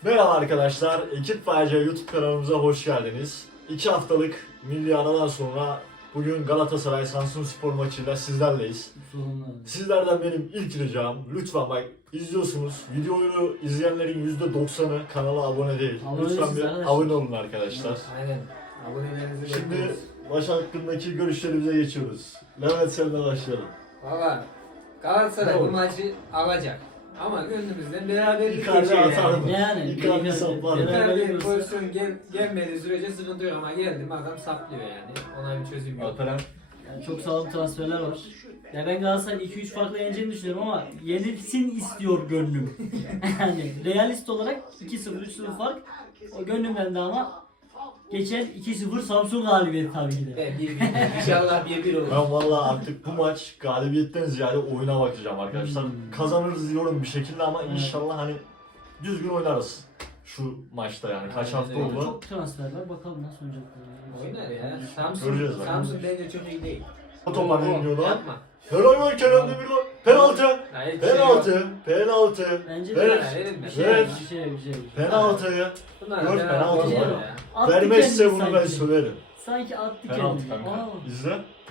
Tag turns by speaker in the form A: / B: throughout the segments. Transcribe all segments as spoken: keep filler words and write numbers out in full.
A: Merhaba arkadaşlar, Ekip Facia YouTube kanalımıza hoş geldiniz. İki haftalık milli aradan sonra bugün Galatasaray Samsunspor maçıyla sizlerleyiz. Sizlerden benim ilk ricam, lütfen bak izliyorsunuz, videoyu izleyenlerin yüzde doksanı kanala abone değil.
B: Abone
A: lütfen bir
B: arkadaşlar.
A: abone olun arkadaşlar.
B: Aynen. Abonelerinizi
A: Şimdi
B: bekliyoruz.
A: maç hakkındaki görüşlerimize geçiyoruz. Levent senle başlayalım.
B: Valla Galatasaray
A: Ne
B: bu
A: olur?
B: maçı alacak. Ama gönlümüzden beraberlik
A: Icardi
B: geçiyor
A: atar mı?
B: yani.
C: Yani,
A: Icardi
C: Icardi-
A: saplar.
C: beraber-
B: Beraber bir
C: olursa-
B: pozisyon gel, gelmediği sürece sıkıntı yok ama geldi mi adam saplıyor yani. Ona bir çözüm yok.
A: Alperen.
C: Yani çok sağlam transferler var. Ya ben Galatasaray'ın iki üç farklı yeneceğini düşünüyorum ama yenilsin istiyor gönlüm. Yani realist olarak iki sıfır üç sıfır fark o gönlümden de ama geçen iki sıfır Samsun galibiyeti tabii ki de.
B: Ve bir bir. İnşallah bir bir olur.
A: Ben valla artık bu maç galibiyetten ziyade oyuna bakacağım arkadaşlar.
C: Hmm.
A: Kazanırız diyorum bir şekilde ama
C: Evet.
A: inşallah hani düzgün oynarız şu maçta yani. Kaç
B: Aynen
A: hafta
B: öyle.
A: oldu?
C: Çok transfer var bakalım nasıl oynayacaklar.
B: Oynar ya. Samsun,
A: Göreceğiz bak.
B: Samsun bence çok iyi değil.
A: O topa ne iniyor lan?
B: Yapma.
A: Helal lan Kerem Demirel. Penaltı.
B: Hayır, bir şey yok.
A: Penaltı. Penaltı.
C: Bence de
A: Evet.
C: bir şey
A: Evet.
C: bir şey bir şey. bir şey.
A: Penaltıyı
B: Bunlar
A: Gör,
B: da
A: penaltı
B: gol
C: var.
B: ya.
C: Attı
A: vermezse
C: kendini
A: bunu ben
C: sanki.
A: söylerim.
C: Sanki attı
A: Penaltı
C: kendini.
A: kanka.
C: Aa.
A: İzle.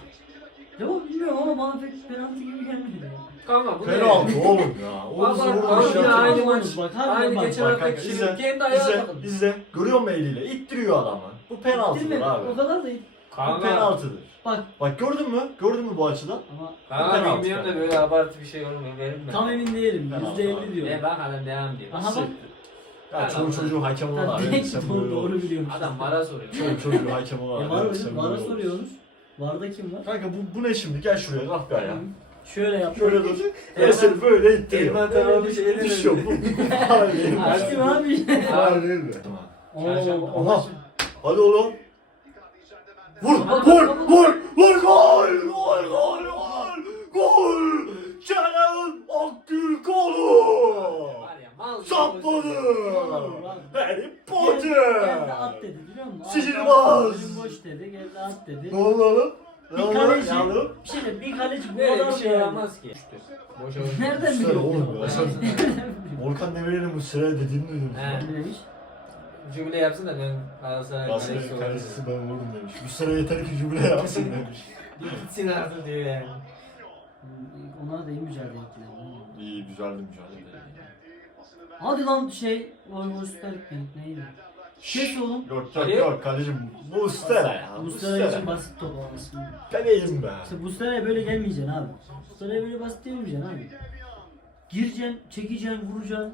C: Ya bilmiyorum ama bana pek penaltı gibi gelmedi.
B: Kanka bu ne?
A: Penaltı oğlum ya. Oğlum
B: Bak, bak,
A: vurmuş
B: bak,
A: ya.
B: aynı
C: Bak,
B: maç.
C: bak, harbiden
B: Aynı
C: bak.
B: geçen
A: Bak
B: hafta
A: kanka
B: kişinin
A: izle.
B: kendi ayağı
A: İzle.
B: takıldı.
A: İzle. Görüyor musun eliyle? İttiriyor adamı. Bu penaltıdır
C: Değil mi?
A: abi.
C: O kadar da
A: Bu
B: Kanka.
A: penaltıdır.
C: bak
A: Bak gördün mü? Gördün mü bu açıdan?
C: ama
B: Kanka
A: Penaltı
B: bilmiyorum da
A: kanka.
B: böyle abartı bir şey olmuyor verir mi?
C: tam emin değilim.
A: Penaltı
C: yüzde
A: abi.
C: elli diyor.
B: E bakalım devam diyor.
C: Aha bak.
A: Ya çoğu çocuğu hakem olan
C: Ha,
A: abi.
C: direkt
A: Sen
C: doğru,
A: böyle
C: doğru
A: ol.
C: biliyormuş.
B: Adam bana soruyor.
A: Çoğu çocuğu hakem
C: Ya
A: olan
C: var
A: abi.
C: mı?
A: Sen
C: Bana
A: böyle ol.
C: soruyorsunuz. Varda kim var?
A: Kanka bu, bu ne şimdi? Gel şuraya kalk bir ayağa.
C: Şöyle yap.
A: Şöyle dur. Ben seni böyle ittiriyorum.
B: Elman tamam bir şey
A: Bir şey yok. Bu para değil mi?
C: Açtım abi.
A: Para değil mi?
B: Çarşamba.
C: Oo,
A: Aha. Hadi oğlum. Vur, vur, vur, vur, gol, gol, gol, gol, gol. Kerem Aktürkoğlu.
B: Var ya mal gibi
A: Sapladı. Harry
C: Geldi
A: Potter.
C: at dedi biliyor musun?
A: Sihirbaz.
C: Önüm boş dedi. Geldi at dedi.
A: Ne oldu oğlum? Ne
C: Bir
A: oldu?
C: kaleci.
A: Ne oldu?
C: Bir şey de bir kaleci bu
B: Böyle
C: kadar
B: bir şey
C: yani.
B: yaramaz ki. Boşa boşa.
C: Nereden
A: Sen
C: biliyor?
A: oğlum ya, sen- Volkan Demirel'in bu sıra dediğini duydum.
B: He.
C: Ne demiş?
B: Cümle yapsın da ben Galatasaray kalesi
A: Galatasaray
B: olurum.
A: kalecisi ben vururum demiş. Bu sıra yeter ki jübile yapsın demiş.
B: Bir gitsin artık diyor yani.
C: Onlar da iyi mücadele ettiler.
A: İyi güzeldi mücadele.
C: Hadi lan şey, Gol Gol Süper Lig neydi? Kes oğlum.
A: Yok
B: Ali?
A: yok yok kalecim bu Mustera ya.
C: Mustera için basit top olmasın.
A: Kaleyim be.
C: İşte Mustera'ya böyle gelmeyeceksin abi. Mustera'ya böyle basit gelmeyeceksin abi. Gireceksin, çekeceksin, vuracaksın.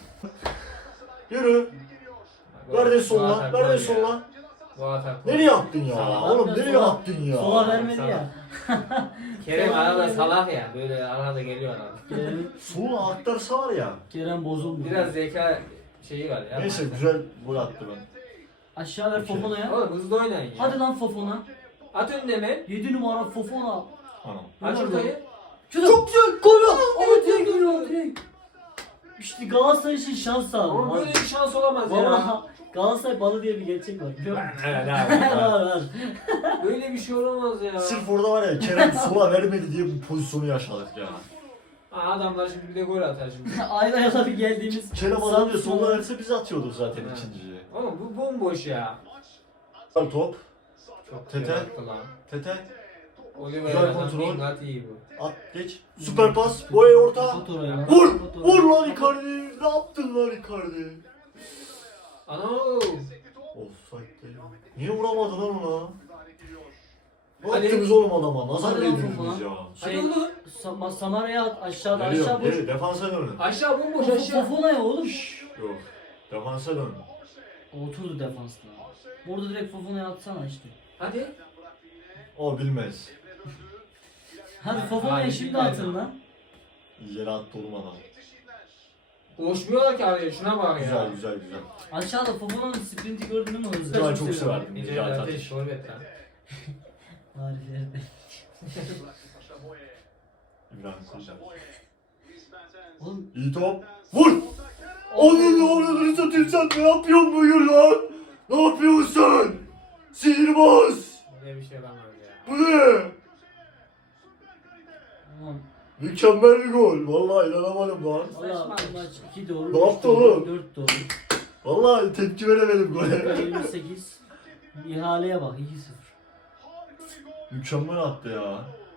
A: Yürü. Ver de
B: Bu
A: solla.
B: atak
A: Ver
B: gol
A: de
B: ya.
A: solla.
B: Bu atak gol.
A: Nereye attın ya?
B: Salah.
A: Oğlum nereye
C: Sola-
A: attın ya?
C: Sola vermedi ya.
B: Kerem
C: Sola
B: arada
C: vermedi.
B: salak ya. Böyle arada geliyor arada.
C: Kerem,
A: Sola aktarsa var ya.
C: Kerem bozuldu.
B: Biraz zeka şeyi var ya.
A: Neyse güzel gol attı ben.
C: Aşağı ver Fofona'ya.
B: Oğlum hızlı oynayın ya.
C: Hadi lan Fofona.
B: At önüne mi?
C: yedi numara Fofona.
A: Anam.
B: Aç
C: Helal
B: ortayı.
C: Şurada. Çok güzel gol ya. Ama direkt geliyor direkt. İşte Galatasaray için şans sağladım.
B: Ama böyle bir şans olamaz ya.
C: Valla Galatasaray balı diye bir gerçek var biliyor musun?
B: Evet
C: var var.
B: Böyle bir şey olamaz ya.
A: Sırf orada var ya Kerem sola vermedi diye bu pozisyonu yaşadık ya.
B: Ha, adamlar şimdi bir de gol atar şimdi.
C: Ayda yada bir geldiğimiz
A: Kerem az önce sola verse biz atıyorduk zaten
B: Evet.
A: ikinciyi.
B: Oğlum bu bomboş ya.
A: Al top.
B: Çok
A: Tete.
B: güzel attı lan.
A: Tete.
B: Oliver
A: Güzel
B: Yazan
A: kontrol.
B: bin kat iyi bu.
A: At geç. Süper pas. Boya orta.
C: Kapat oraya lan.
A: Vur.
C: Kapat oraya.
A: Vur lan Icardi. Ne yaptın lan Icardi?
B: Ana.
A: Offside değil. Niye vuramadın lan ona? Ne
B: Hadi.
A: yaptınız oğlum adama? Nazar
C: Hadi lan
A: değdirdiniz
C: Fofana.
A: ya.
B: Hadi
C: Şey,
B: oğlum.
C: Sam Samara'ya at aşağıda
A: Veriyor.
C: aşağı boş.
A: Veriyor. Defansa dönün.
B: Aşağı bomboş aşağı.
C: Fofona'ya oğlum.
A: Yok. Defansa dönün.
C: Oturdu defansta. Burada direkt Fofona'ya atsana işte.
B: Hadi.
A: O bilmez.
C: Hadi Fofona'ya
B: Hayır,
C: şimdi
B: bilmez
C: atın
B: ya.
C: lan.
A: Yere attı oğlum adam.
B: Koşmuyorlar ki araya şuna bak ya.
A: Güzel güzel güzel.
C: Aşağıda Fofona'nın sprinti gördün mü hızlı?
A: Ben çok severdim.
B: İnce
A: Necati
B: ateş
A: Ateş.
B: forvet lan.
C: Harika.
A: İbrahim Koca.
C: Oğlum
A: İyi top. Vur! Onun oğlunu satayım sen ne yapıyorsun bugün lan? Ne yapıyorsun sen? Sihirbaz!
B: Böyle bir şey olamaz ya.
A: Bu ne?
C: tamam.
A: Mükemmel bir gol. Vallahi inanamadım lan.
C: Valla bu maç iki doğru.
A: Ne
C: üç
A: yaptı
C: doğru,
A: oğlum?
C: dört doğru.
A: Vallahi tepki veremedim gole.
C: yirmi sekiz. İhaleye bak iki sıfır.
A: Mükemmel attı ya.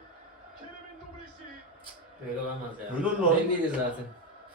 B: Böyle olamaz ya.
A: Öyle lan.
B: Belliydi zaten.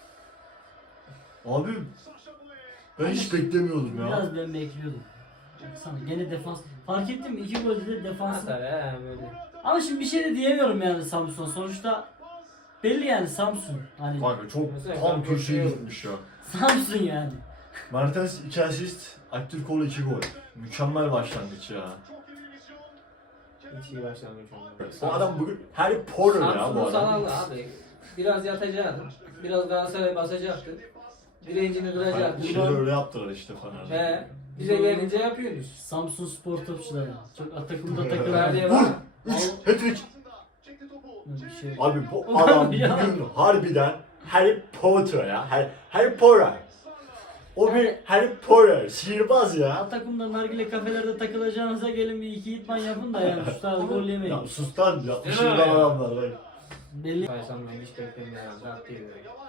A: Abi ben hiç beklemiyordum ya.
C: Biraz ben bekliyordum. Sana gene defans. Fark ettin mi? İki golde de defans.
B: Atar ya böyle.
C: Ama şimdi bir şey de diyemiyorum yani Samsun'a. Sonuçta belli yani Samsun. Hani
A: Kanka çok
B: Mesela
A: tam
B: ben
A: köşeye
B: bekliyorum.
A: gitmiş ya.
C: Samsun yani.
A: Mertens iki asist, Aktürkoğlu iki gol. Mükemmel başlangıç ya.
B: Hiç iyi başlangıç olmadı.
A: Bu adam bugün Harry Potter ya bu
B: Samsun'u
A: adam.
B: salalı abi. Biraz yatacaktı. Biraz Galatasaray basacaktı. Direncini kıracaktı.
A: Bir şeyler öyle yaptılar işte Fener'de.
B: He. Bize gelince yapıyoruz.
C: Samsun spor topçuları. Çok takımda takılan.
B: Verdiğe
A: Vur!
B: bak.
A: üç hat-trick.
C: Bir şey.
A: Abi bu
C: O
A: adam
C: ya.
A: bugün harbiden Harry Potter ya. Harry, Harry Potter. O bir Harry Potter. Sihirbaz ya.
C: Takımda nargile kafelerde takılacağınıza gelin bir iki itman yapın da yani şu tarz gol yemeyin.
A: Ya sus lan ya.
B: Değil
A: Şuradan
B: mi?
A: adamlar bak.
C: Belli.
B: Faysal ben hiç beklemiyorum herhalde. Attıydı.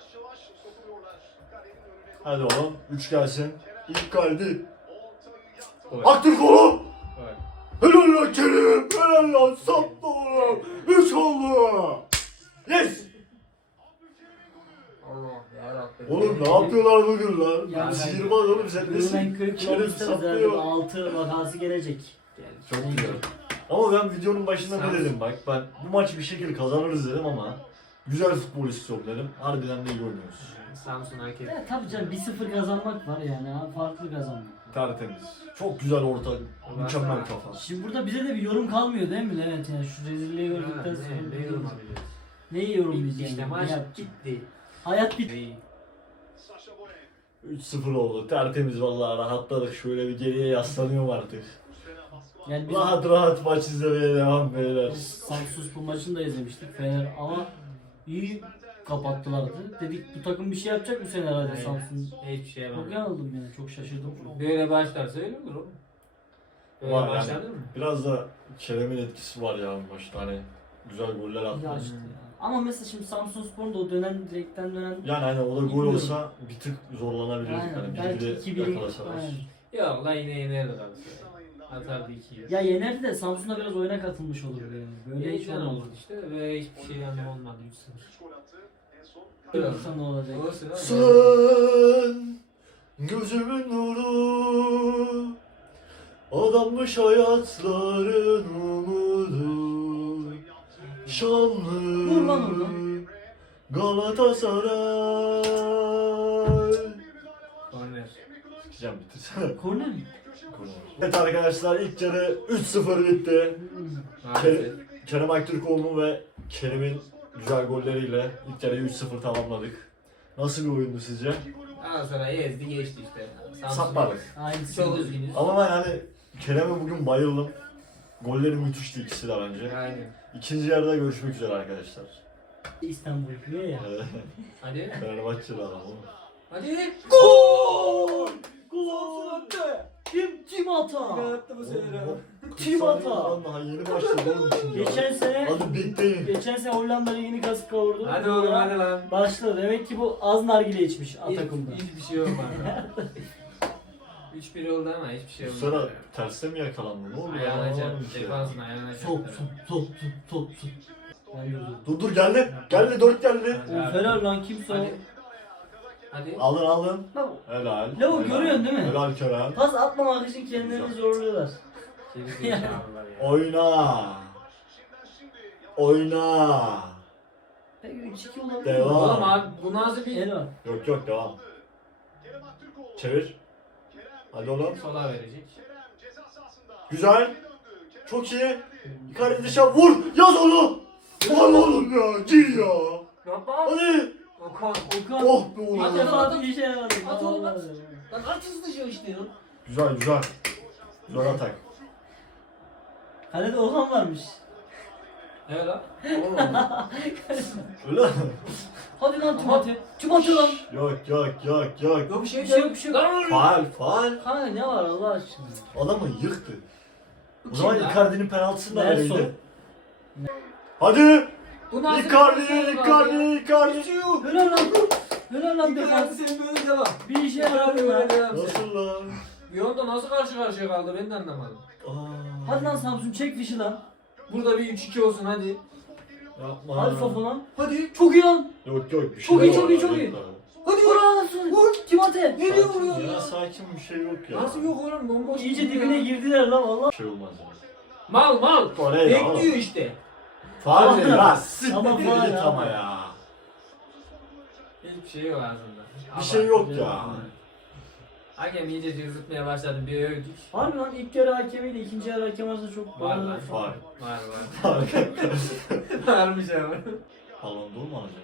A: Hadi oğlum. Üç gelsin. İlk geldi.
B: Gol.
A: Aktürkoğlu.
B: Gol.
A: Helal lan Kerim. Helal lan saplı oğlum. Üç oldu. Yes.
B: Allah yarabbim.
A: Oğlum ne yapıyorlar bugün lan?
C: Ya
A: Ya,
C: ben-
A: sihirbaz oğlum sen nesin?
C: Gürmenköy
A: Kerim
C: Kılavuz'da
A: saplıyor.
C: altı vakası gelecek.
A: Çok güzel. Ama ben videonun başında ne
B: Sen-
A: dedim bak, ben bu maçı bir şekilde kazanırız dedim ama güzel futbol istiyorum dedim. Harbiden de iyi oynuyoruz.
B: Samsun hareket.
C: Ya tabii canım bir sıfır kazanmak var yani ha, farklı kazanmak.
A: Tertemiz. Çok güzel orta, mükemmel kafa.
C: Şimdi burada bize de bir yorum kalmıyor değil mi Levent yani şu rezilliği gördükten sonra.
B: Ne, ne yorumabiliriz?
C: Neyi yorumlayacağız?
B: İşte
C: yani?
B: maç
C: Ya,
B: gitti.
C: hayat bitti.
B: Değil.
A: üç sıfır oldu. Tertemiz vallahi, rahatladık. Şöyle bir geriye yaslanıyorum artık.
C: Yani biz,
A: Rahat rahat maç izlemeye devam beyler.
C: biz Samsun maçını da izlemiştik Fener ama iyi kapattılardı. Dedik bu takım bir şey yapacak bu sene herhalde
B: Aynen.
C: Samsun.
B: Hiçbir şey
C: Çok
B: yapamadım.
C: yanıldım yani çok şaşırdım.
B: Böyle başlarsa öyle olur oğlum. Böyle
A: Var yani.
B: başladın mı?
A: Biraz da Kerem'in etkisi var ya bu maçta, hani güzel goller
C: Ya
A: attı.
C: işte ya. Ama mesela şimdi Samsun Spor'un da o dönen direkten dönen
A: Yani hani o da gol
C: Bilmiyorum.
A: olsa bir tık zorlanabilirdik.
C: Aynen.
A: Hani
C: Belki
A: bir
C: iki
A: de
C: bir
A: yakalasalar.
C: aynen.
B: Yok lan yine yenerdi Galatasaray. Atardı ikiyi.
C: Ya yenerdi de Samsun'a biraz oyuna katılmış olurdu yani. Böyle hiç
B: Heyecan
C: olmadı.
B: oldu işte ve hiçbir şey yani olmadı. üç sıfır.
C: Olursa ne olacak?
B: Olsun abi.
A: Sen gözümün nuru, adammış hayatların umudu,
C: Vur lan
A: şanlı
C: oradan.
A: Galatasaray.
B: Korner.
A: Sikeceğim, bitirsene.
C: Korner mi?
A: Evet arkadaşlar, ilk yarı üç sıfır bitti.
B: Maalesef.
A: Kerem Aktürkoğlu ve Kerim'in güzel golleriyle ilk yarıyı üç sıfır tamamladık. Nasıl bir oyundu sizce?
B: Galatasaray ezdi geçti işte. Samsun-
A: Sapmadık.
C: Aynısı.
B: Çok üzgünüz.
A: Ama ben hani Kerem'e bugün bayıldım. Golleri müthişti ikisi de bence.
B: Aynen.
A: İkinci yarıda görüşmek üzere arkadaşlar.
C: İstanbul diyor ya.
B: Hadi.
A: Fenerbahçe'de adam oğlum.
B: Hadi.
C: Gol! Gol! Kim kim ata?
B: attı bu sefer abi.
C: Kim hata?
A: Daha yeni başladı oğlum için ya.
C: Geçen sene
A: Hadi bekleyin.
C: geçen sene Hollanda ligini kasıp kavurdu.
B: Hadi oğlum hadi lan.
C: Başladı. Demek ki bu az nargile içmiş
B: Hiç,
C: Atakum'da.
B: hiçbir şey olmadı. üç bir oldu ama hiçbir şey
A: Bu
B: olmadı.
A: sıra terste mi yakalandı? Ne oldu ya?
B: Ayağına çarptı.
A: Anlamadım ki.
B: Defansın ayağına
C: Top
B: çarptı.
C: top top top top top. Ben de
A: Dur dur geldi. Geldi dört geldi.
C: o helal lan kimse o.
B: Hadi. Hadi.
A: Alın alın.
C: Bak,
A: Helal.
C: Lavuk
A: helal.
C: görüyorsun değil mi?
A: Helal Kerem.
C: pas atmamak için kendilerini zorluyorlar.
B: Geri zekalılar ya.
A: Oyna. Oyna.
C: Peki üç iki olabilir.
A: Devam.
B: Oğlum abi bu nasıl bir...
C: Helal.
A: Yok yok devam. Çevir. Hadi oğlum.
B: Sola verecek.
A: Güzel. Çok iyi. Icardi dışarı vur. Yaz onu. Lan oğlum ya. Gir ya.
B: Yapma.
A: Hadi.
B: Okan.
C: Okan.
A: Oh be oğlum.
B: Hadi
C: Bir defa
B: oğlum.
C: bir işe yaradı.
B: At oğlum, at.
C: Vallahi.
B: Lan at hızlıca işte ya.
A: Güzel güzel. Güzel atak.
C: Kalede Okan varmış.
B: Ne lan?
A: Öyle mi?
C: Hadi lan Tümati. Tümati lan.
A: Yok yok yok yok.
B: Yok bir şey
C: Bir şey yok bir şey yok.
B: Lan.
A: Faal faal.
C: Kanka ne var Allah aşkına.
A: Adamı yıktı.
B: Bu
A: O zaman
B: kim lan?
A: Icardi'nin penaltısını da
C: Nelson.
A: vereydi. Hadi.
B: Bu nasıl bir
A: Icardi,
B: pozisyon var
A: Icardi,
B: ya?
A: Icardi.
C: Helal lan. Helal lan
B: İlk yarı
C: defans.
B: senin böyle devam.
C: Bir işe
B: İlk yarı
C: yaradın
B: böyle
C: lan.
B: devam.
A: Nasıl lan?
B: Bir anda nasıl karşı karşıya kaldı ben de anlamadım.
A: Aa,
C: Hadi lan Samsun çek fişi lan.
B: Burada bir üç iki olsun hadi.
A: Yapma.
C: Hadi Fafo lan.
B: Hadi.
C: Çok iyi lan.
A: Yok yok bir şey
C: Çok iyi,
A: var
C: çok iyi,
A: ya,
C: çok iyi.
A: yok lan.
B: Hadi
C: Vur
B: vur.
C: anasını.
B: Vur.
C: Kim atı?
B: Nereye
A: Sakin
B: vuruyor
A: ya?
B: ya?
A: Sakin bir şey yok ya.
B: Nasıl yok oğlum bomboş.
C: İyice
B: gidiyor
C: dibine
B: ya.
C: girdiler lan valla.
A: Bir şey olmaz ya.
B: Mal mal.
A: Oraya ya, oğlum.
B: Bekliyor işte.
A: Faal
C: Ama-
A: ne ya? Siktir
C: ama
A: git
C: faal ya.
A: ama ya.
B: Hiçbir şey yok ağzında.
A: Bir şey yok ya.
B: Hakem iyice cızıtmaya başladı bir övdük.
C: Harbi lan ilk yarı hakemiyle ikinci yarı hakem arasında çok
B: Var
C: var.
B: lan.
A: Faal.
B: Var var. Varmış ama.
A: Balon dolu mu acaba?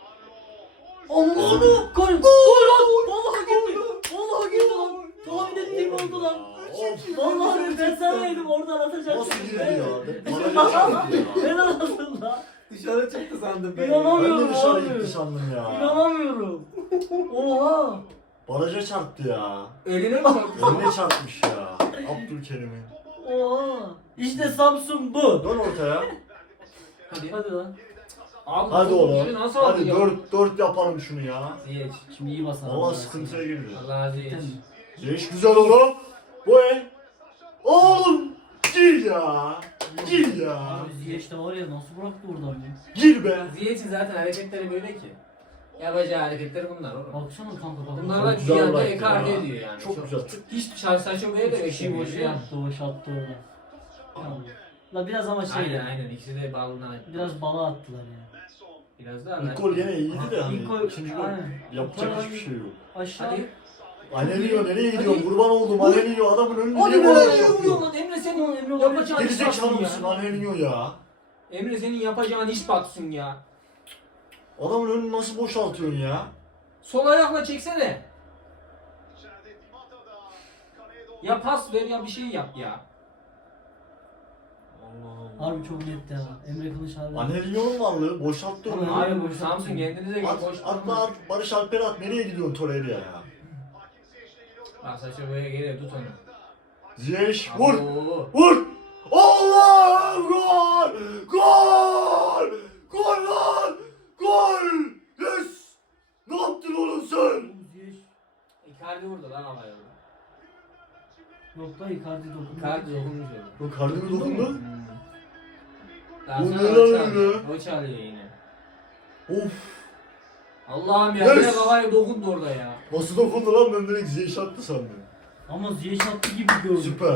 C: Allah'ım gol. Gol lan. Vallahi girdi. Vallahi girdi lan. Tahmin ettiğim oldu lan.
A: Of.
C: Vallahi ben sana dedim oradan atacaksın.
A: Nasıl girdi ya? Bana ne girdi ya?
C: Helal olsun lan.
B: Dışarı çıktı sandım ben.
C: İnanamıyorum.
A: Ben de dışarı
C: abi.
A: gitti sandım ya.
C: İnanamıyorum. Oha.
A: Baraja çarptı ya.
B: Eline mi çarptı?
A: Önüne çarpmış ya. Abdülkerim'in.
C: Oha. İşte Samsun bu.
A: Dön ortaya.
B: Hadi.
C: Hadi lan.
B: Abi,
A: Hadi
B: bu
A: oğlum.
B: yeri nasıl aldı
A: Hadi
B: ya?
A: dört dört yapalım şunu ya.
B: Ziyeç.
C: Şimdi iyi basan.
A: Valla sıkıntıya girdi.
B: Allah ziyeç.
A: Yeş güzel oğlum. Bu el. Oğlum. Gir ya. Gir ya.
C: Abi Ziyech de var ya nasıl bıraktı oradan ya.
A: Gir be.
B: Ziyeç'in zaten hareketleri böyle ki. Yapacağı hareketler bunlar oğlum.
C: Baksana kanka bak.
B: Bunlar
A: Çok
B: da
A: güzel
B: dünyada
A: bıraktı
B: ekarte
A: ya.
B: ediyor yani.
A: Çok güzel.
B: Hiç saçma böyle de
C: Üç kişi
B: beşemiyor
C: boşu
B: ya.
C: yaptı, boşalttı orada. Tamam. La biraz ama şey
B: Aynen
C: ya.
B: aynen ikisi de balından.
C: Biraz bala attılar ya.
B: Biraz daha.
A: İlk gol gene iyiydi de hani
C: İlk gol-
A: ikinci gol
C: aynen.
A: yapacak
C: Sonra-
A: hiçbir şey yok.
C: Aşağı.
B: Hadi.
A: Anelio nereye gidiyorsun?
B: Hadi.
A: Kurban oldum. Anelio adamın önünde
B: Hadi
A: niye
B: be.
A: gol
B: Ne
A: yapıyor?
B: vuruyor lan Emre senin
C: Emre
B: Emre
C: var.
B: yapacağın iş
A: Gerizekalı
B: batsın
A: mısın
B: ya.
A: Anelio ya?
B: Emre senin yapacağın iş batsın ya.
A: Adamın önünü nasıl boşaltıyorsun ya?
B: Sol ayakla çeksene. Ya pas ver ya bir şey yap ya.
A: Allah
C: Harbi çok netti ya. Emre Kılıç harbi.
A: Anelio'nun varlığı boşalttı onu.
C: Abi,
B: Abi bu
C: boş
B: Samsun
C: atıyor.
B: kendinize göre
A: At,
B: boş
A: atma
B: durma.
A: at, Barış Alper at. Nereye gidiyorsun Torreira ya?
B: Bak saçma böyle geliyor tut onu.
A: Ziyech vur.
B: Abo.
A: Vur. Allah! Gol! Gol! Gol lan! Gol! Yes! Ne yaptın oğlum sen?
C: Ziyech.
B: Icardi vurdu lan havaya.
C: Yok da Icardi dokundu.
B: Icardi dokunmuş orada.
A: Bu karnı mı dokundu?
B: Hmm. Daha
A: Bu
B: sonra
A: ne
B: o
A: lan
B: çalıyor.
A: öyle?
B: O çalıyor yine.
A: Of!
B: Allah'ım ya
A: Yes.
B: yine kafaya dokundu orada ya.
A: Nasıl dokundu lan? Ben direkt Ziyech attı sandım.
C: Ama Ziyech attı gibi gördüm.
A: Süper.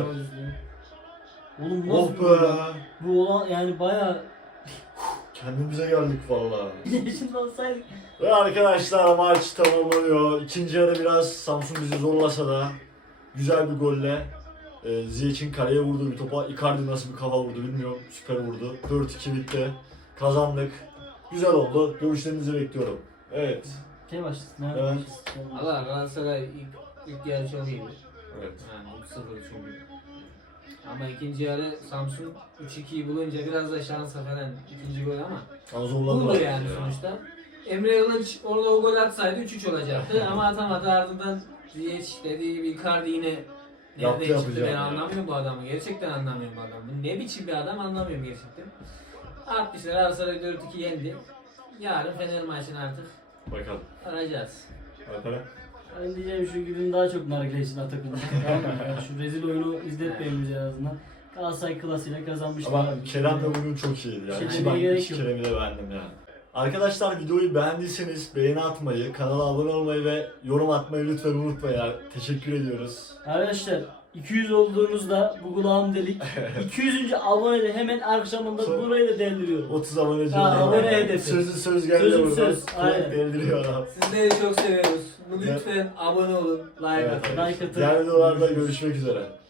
C: Oğlum
A: Oh
C: nasıl böyle?
A: be!
C: Bu olan yani baya
A: Kendimize geldik vallahi.
C: yaşında olsaydık.
A: Ve arkadaşlar maç tamamlanıyor. İkinci yarı biraz Samsun bizi zorlasa da güzel bir golle e, Ziyech'in kaleye vurduğu bir topa Icardi nasıl bir kafa vurdu bilmiyorum. Süper vurdu. dört iki bitti. Kazandık. Güzel oldu. Görüşlerinizi bekliyorum. Evet.
C: Şey başlasın. Ne
A: Evet.
C: başlasın?
B: Allah Galatasaray ilk, ilk yarı çok iyiydi.
A: Evet.
B: Yani üç sıfır çünkü. Ama ikinci yarı Samsun üç ikiyi bulunca biraz da şansa falan ikinci gol ama
A: Ama zorladılar.
B: buldu yani sonuçta. Emre Yılınç orada o gol atsaydı üç üç olacaktı ama atamadı ardından Ziyech dediği gibi Icardi yine
A: Yaptı,
B: nereden çıktı
A: yapacağım
B: ben
A: ya.
B: anlamıyorum bu adamı. Gerçekten anlamıyorum bu adamı. Bu ne biçim bir adam anlamıyorum gerçekten. Atmışlar Galatasaray dört iki yendi. Yarın Fener maçını artık
A: Bakalım.
B: arayacağız.
A: Alperen.
C: Ben diyeceğim şu gün daha çok nargile için takıldım. Tamam mı? Yani şu rezil oyunu izletmeyin bize en azından. Galatasaray klasiğiyle kazanmışlar.
A: Ama Kerem de bugün çok iyiydi yani.
C: Şey
A: İki
C: demeye
A: ben
C: gerek
A: iki
C: yok.
A: Kerem'i de beğendim yani. Arkadaşlar videoyu beğendiyseniz beğeni atmayı, kanala abone olmayı ve yorum atmayı lütfen unutmayın. Teşekkür ediyoruz.
C: Arkadaşlar iki yüz olduğunuzda bu kulağım delik. iki yüzüncü abonede hemen akşamında
A: Sonra-
C: burayı da deldiriyorum.
A: otuz abone
C: Ha, abone hedefi.
A: Sözü söz geldi
C: Sözüm
A: buradan.
C: söz,
A: Kulak
C: aynen.
A: deldiriyor adam.
B: Sizleri çok seviyoruz. Lütfen abone olun, like
A: Evet,
B: atın.
A: evet.
C: Like atın.
A: Diğer videolarda görüşmek üzere.